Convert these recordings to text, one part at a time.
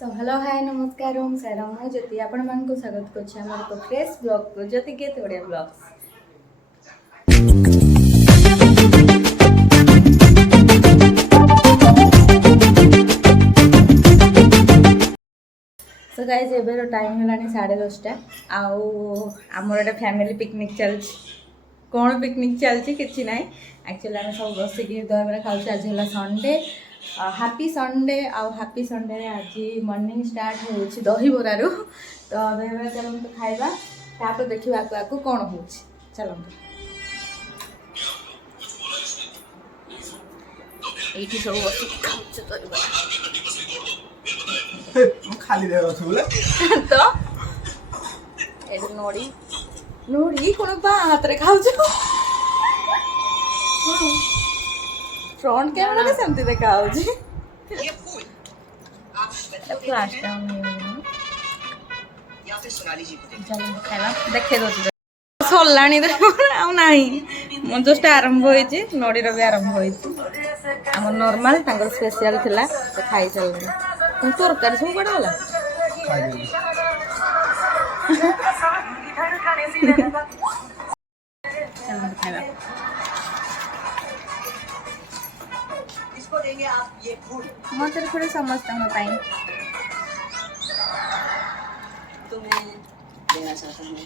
So hello hi नमस्कार ओम साईराम मु ज्योति आपण मानक स्वागत करछि हमर को फ्रेश ब्लॉग को ज्योति के तोड़िया ब्लॉग्स। सो गाइस एबेर टाइम हलानी 10:30 आमर एटा फैमिली पिकनिक चल कौन पिकनिक चलती किसी ना एक्चुअली आम सब बसिक दहीबरा खाऊ आज है Sunday happy Sunday happy Sunday आज मॉर्निंग स्टार्ट हो दहीबरारू तो दहीबरा चलते खाइबा तापर देखा आकु कौन हो चलते ये सब बसिक खाऊ दहीबरा तो ये नड़ी नोड़ी कौन हाथ रे खाऊ फ्रंट कैमरा के सेमती देखा देखे सरला जस्ट आरंभ होती नड़ी भी आरंभ होती आम नॉर्मल स्पेशल थिला तो खाई चल तरकारी सब कड़ा गला मटर थोड़े समझ देना चाहता हूँ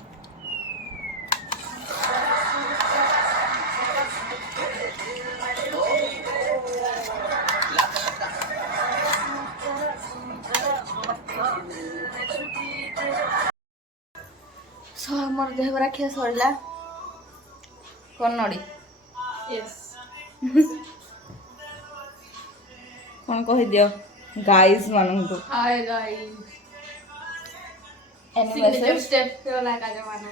मोर देहबरा खिया सरला कौन नड़ी कौन कह दियो गाइस मानन को हाय गाइस एनिवर्सरी स्टेप वाला का जमाना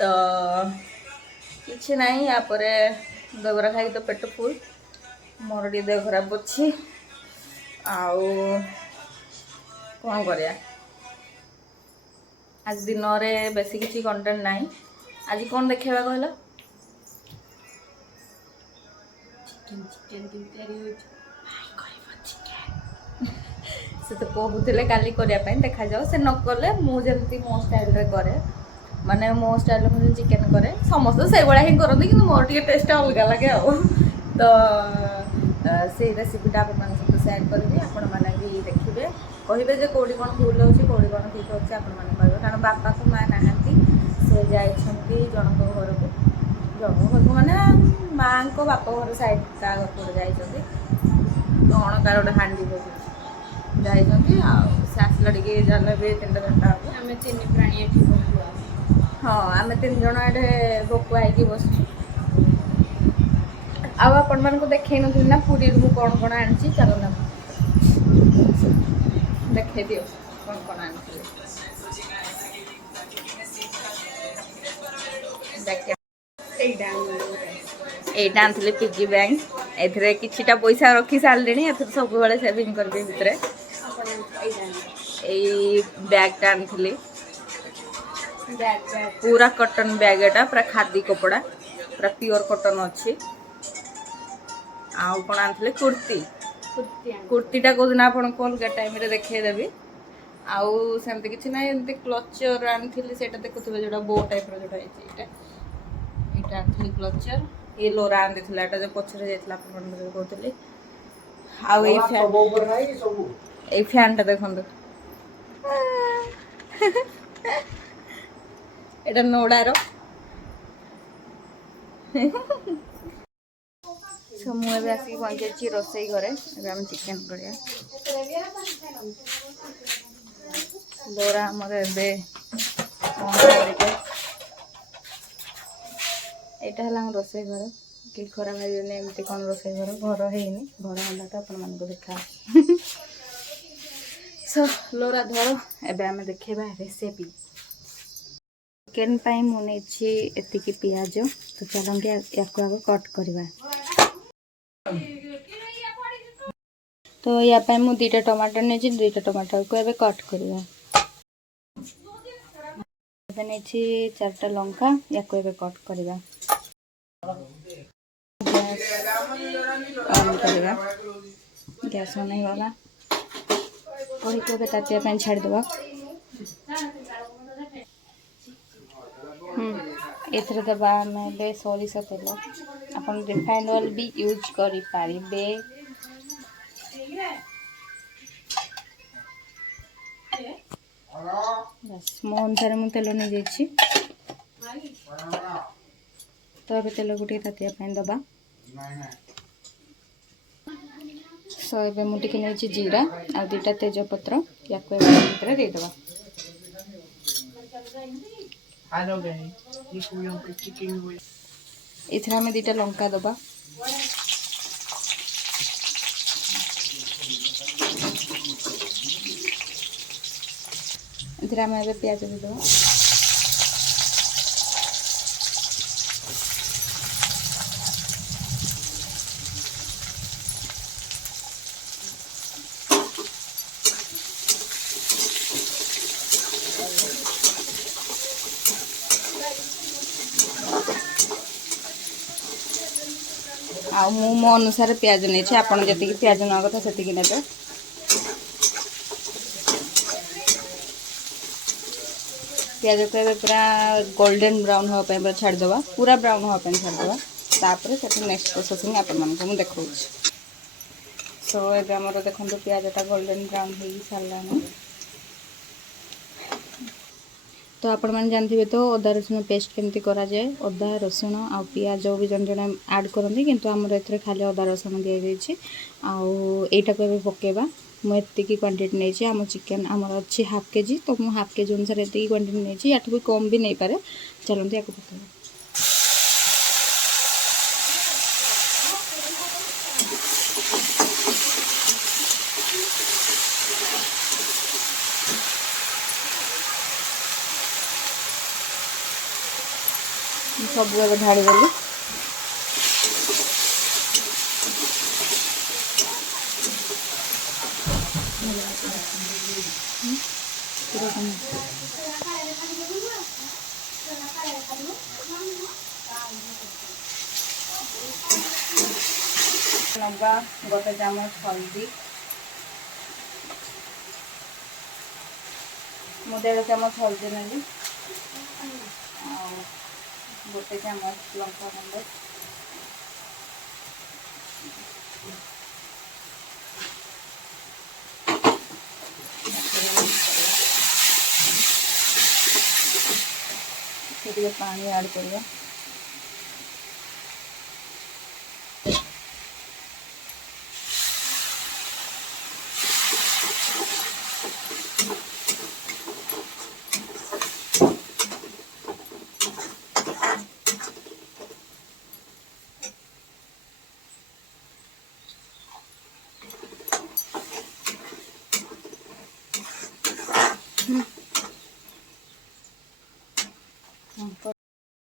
तो किछि नहीं या परे देहबरा खाई तो पेट फुल मोर डी देह खराब अछि आउ कौन करिया आज दिन में बेसी किसी कंटेंट नहीं आज कौन देखा कहला से तो कहते काली करने देखा जाओ से न कले मुझे मो स्टाइल रे करे माने मो स्टाइल में चिकेन करे समस्त से भाया ही करते कि मोर टे टेस्ट अलग लगे तो से रेसिपीटा आप सेयार करी आपण मैंने भी देखिए कहे जो कौटी कौन भूल अच्छे कौटी कौन ठीक अच्छे आपने कारण बापा को माँ नहांती से जाइछंती जनक घर को जनक घर को माने माँ को बाप घर साइड ता घर को जाइछंती कौन कार गोटे हांडी बजे जाइछंती से आसला टिके जाले भी 3-4टा आम 3 प्राणी एठी बसुआ हाँ आम 3 जण एठे बकुआ होइकी बसछु आपण मान को देखै न ना पूरी रु कौन कौन आनछि चलो ना देखे दियो कौन कौन आनछि देखे एटा आनथिले पिगी बैंक एथरे किछिटा पैसा रखी सारलेनी एथरे सब बेले सेविंग करबे भितरे एई बैग आनथिले बैग पूरा कॉटन बैग एटा पूरा खादी कपड़ा पूरा प्योर कॉटन अछि आउ कोन आनथिले कुर्ती कुर्तीटा को दिन आपन कोलगेट टाइम रे देखै देबी आउ सेमते किछि नै एमते क्लचर आनथिले सेटा देखुथबे जोडा बो टाइप रो जोडा एटा एटा आनथिले क्लचर ये लोरा आनथिला एटा जे पछरे जायतला आपन मन कहतले आउ ए फैन बो पर नै सब ए फैनटा देखंदो एटा नोडारो सो मुझे आसिक पहुँची रोसई घरे आम चिकेन करिया लोरा आमर एटा है रोसई घर कि खरा भाई एमती कौन रोसई घर घर है घर है तो आपण मान देखा सो लोरा धर एबे आम देखा रेसिपी चिकेन पाई मुझे एतिकी पियाज तो चलते या कट करवा तो या मुझे 2टा टमाटर नहीं 2टा टमाटर को एबे कट करवा नहीं 4टा लंका या कट करवा ऑन करवा गैस नहीं वाला कढ़ी को तातिया छाड़ीदे एथरे दबा आम सोरिष तेल आप रिफाइंड ऑयल भी यूज करें बस मो अनुसार मुझे तेल नहीं जाइए तो ये तेल को तातिया दबा सो ये मुझे नहीं जीरा आ 2टा तेजपत्र या भितर देदेबा इथर आम 2टा लंका दबा इधर आम प्याज देदेबा आ मो अनुसार प्याज नहीं आपड़ जी प्याज ना कथा से ने प्याज को पूरा गोल्डन ब्राउन हाँपाई छाड़ीदे पूरा ब्राउन हाँपाई छाड़ीदे तापर से नेक्स्ट प्रोसेसिंग आपको देखा सो ये आम देखो प्याजटा गोल्डन ब्राउन हो सारा तो आपण मैंने जानते तो अदा रसुण पेस्ट केमती करा जाए अदा रसुण आ पियाज भी जन जन ऐड करते किंतु आमर ए खाली अदा रसुण दि जाइए आईटा को पकेबा मुझे क्वांटिटी नहीं आम चिकेन आमर अच्छी हाफ के जी तो मुझे हाफ के जी अनुसार ये क्वांटिटी नहीं या भी कम भी नहीं पारे चलते या पकेबा सब ढाड़ी देली लंका गोटे चामच हल्दी मु 1.5 चामच हल्दी नेली गोटे चामच लंका गुंड पानी ऐड करिया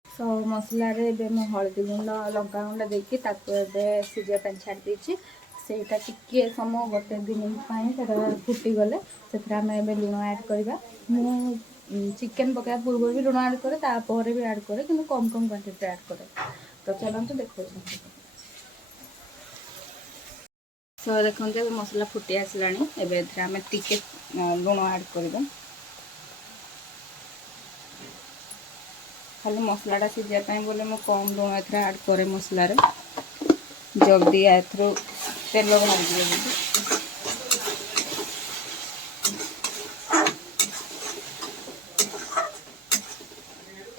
सो मसला हलदी गुंड लंका गुंड देकी सीझे छाड़ देती सेटा टिके समय गोटे 2 मिनट फुटी गले से आम लुण ऐड करवा मु चिकेन पकाया पूर्व भी लुण ऐड करे तापर भी ऐड करे कि कम कम क्वांटिटी ऐड करे तो चलते देखो तो देखते मसला फुटी आसला आम टिके लुण ऐड करवा खाली मसलाटा सीझापी बोले मुझे कम लुण एथर ऐड करे मसलार जल्दी एथर तेल बाहर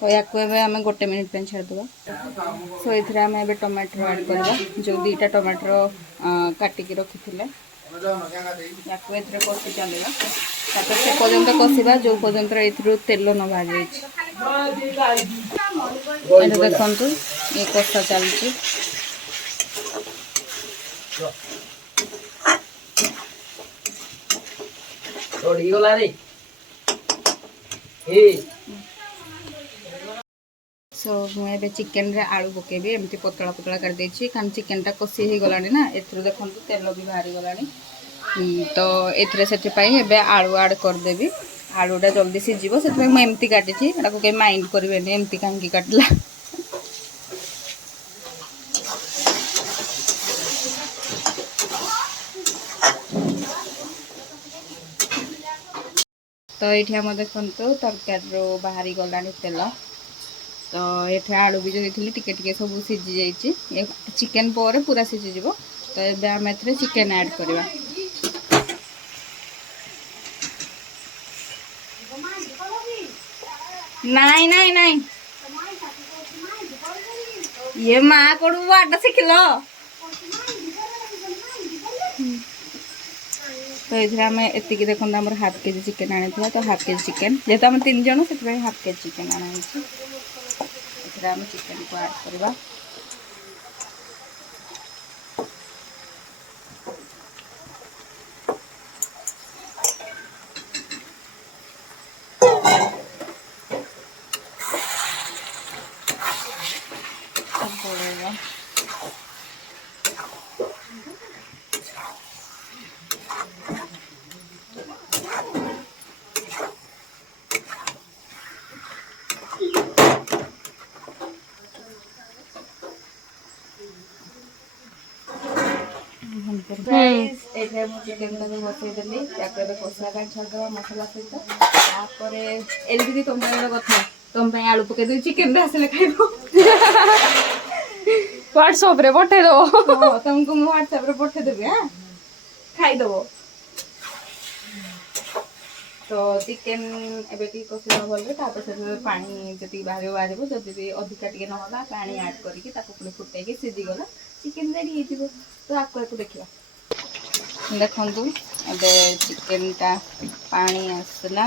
तो या आम 1 मिनिट पे छाड़देवा सो ये आम ए टमाटर ऐड करवा जो 2टा टमाटर काटिकी रखी थे या कषि चलवा से पर्यंत कषा जो पर्यंत ये तेल न बाहर देखु ये कषा चलती सो मुझे चिकेन रे आलू पकेबी एमती पतला पतला कर देछि कारण चिकेन टा कषि हो गलानी ना एथरो देखो तेल भी बाहरी गलानी तो एथरे सेति पई एबे आलू ऐड कर देबी आलूटा जल्दी सीझिबो सेति पई मैं एमती काटिछि एटा को के माइंड करबेनी एमती कांकी काटला तो ये आम देखु तरकारी बाहरी गलानी तेल तो ये आलू भी जो देती टिके सब सीझी जाइए चिकेन पर पूरा सीझीज तो ये आम ए चिकेन ऐड करवा नाई नाई नाई ये माँ को आटा शिखल तो ये आम एति देखो आम हाफ केजी चिकेन आनी तो हाफ केजी चिकेन जेहेतु आम 3 जन से हाफ केजी चिकेन आनी आम चिकेन को ऐड करवा चिकेन बसईदेली कषा छाड़देवा मसला सहित एलगी तुम कथा तुम आलू पकईदे चिकेन आसले खाइब व्हाट्सएप रे पठेदब तुमको मुझे व्हाट्सएप रे पठेदेवी हाँ खाईदब तो चिकेन एबेटी कषा भल से पानी जी बाहर बाहर जदि अधिका टे ना पानी आड करके फुटे सीझीगला चिकेन रेडी हो तो आपको देखा देखु चिकेन टा पानी आसला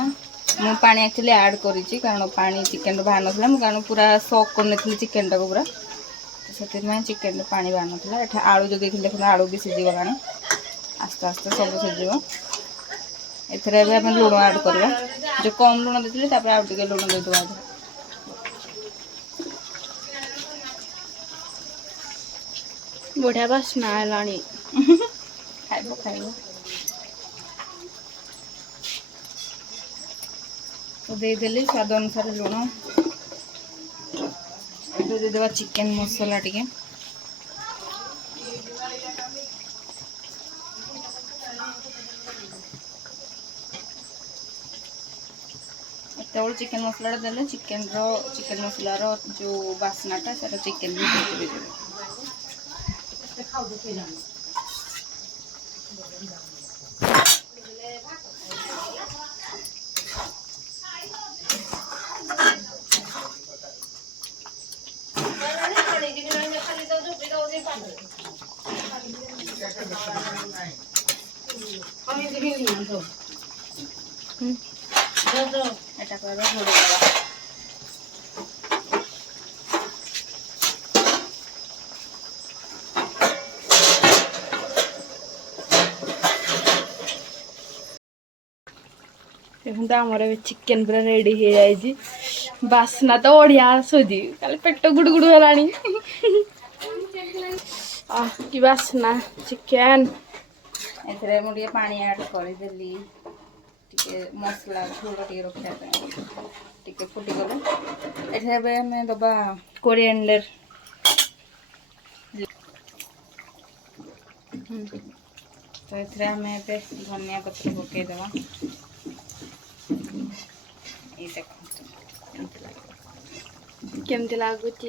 मु पानी एक्चुअली ऐड करी कारण पानी चिकेन बाहर नाला कारण पूरा सक कर चिकेन टाक पूरा से चिकेन पानी बाहर नाला ये आलू जो देखिए देखो आलू भी सीझीगला आस्ते आस्ते सब सीझ एथरे लुण ऐड करवा जो कम लुण देती आउ टे लुण देदेवा बढ़िया बास्ना है खाइब खाइब तो देदेली स्वाद अनुसार लुण देदेवा चिकेन मसला टिके एत चिकेन मसला देले चिकेन मसलार जो बास्नाटा से चिकेन भी आमर चिकेन पूरा रेडी हो जाए बास्ना तो बढ़िया आसूजी खाली पेट गुड़ गुड़ है कि बास्ना चिकेन एथरे मुझे पानी ऐड करदेली मसला झोल टे रखापे फुटीगले ये आम दबा कोरिएंडर तो ये आम धनिया पत्र पकईदेवा केमती लगुच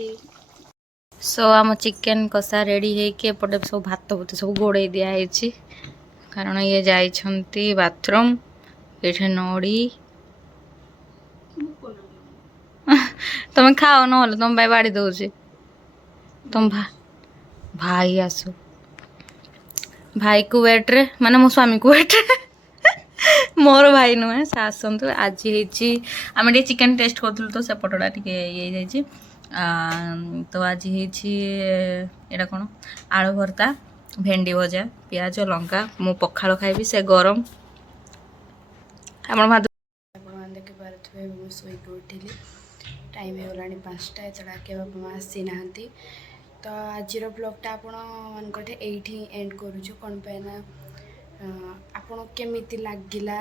सो आम चिकेन कषा रेडी होपटे सब भात भूत सब गोड़े दिखाई कारण ये जाइछंती बाथरूम ये नड़ी तुम खाओ ना तुम भाई बाड़ी दौचे तुम भाई आसो भाई को वेट रे माने मो स्वामी को वेट रे मोर भाई नुहे से आसतु आज आम चिकेन टेस्ट करूँ तो सेपटा टे तो आज यहाँ कौन आलू भर्ता भेंडी भजा पियाज लंका मु पखाल खाइबी से गरम देखिपे मुझे उठिली टाइम हो गला 5टा एतटा के बापा माँ आसी ना तो आज ब्लॉगटा आपण ये एंड करुचु कौन पाइना आपन केमिति लागिला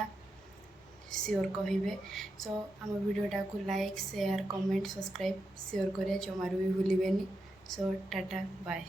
श्योर कहिबे सो आम वीडियोटा को like share comment subscribe sure करिया जमारू भी भूलिबेनी सो टाटा बाय।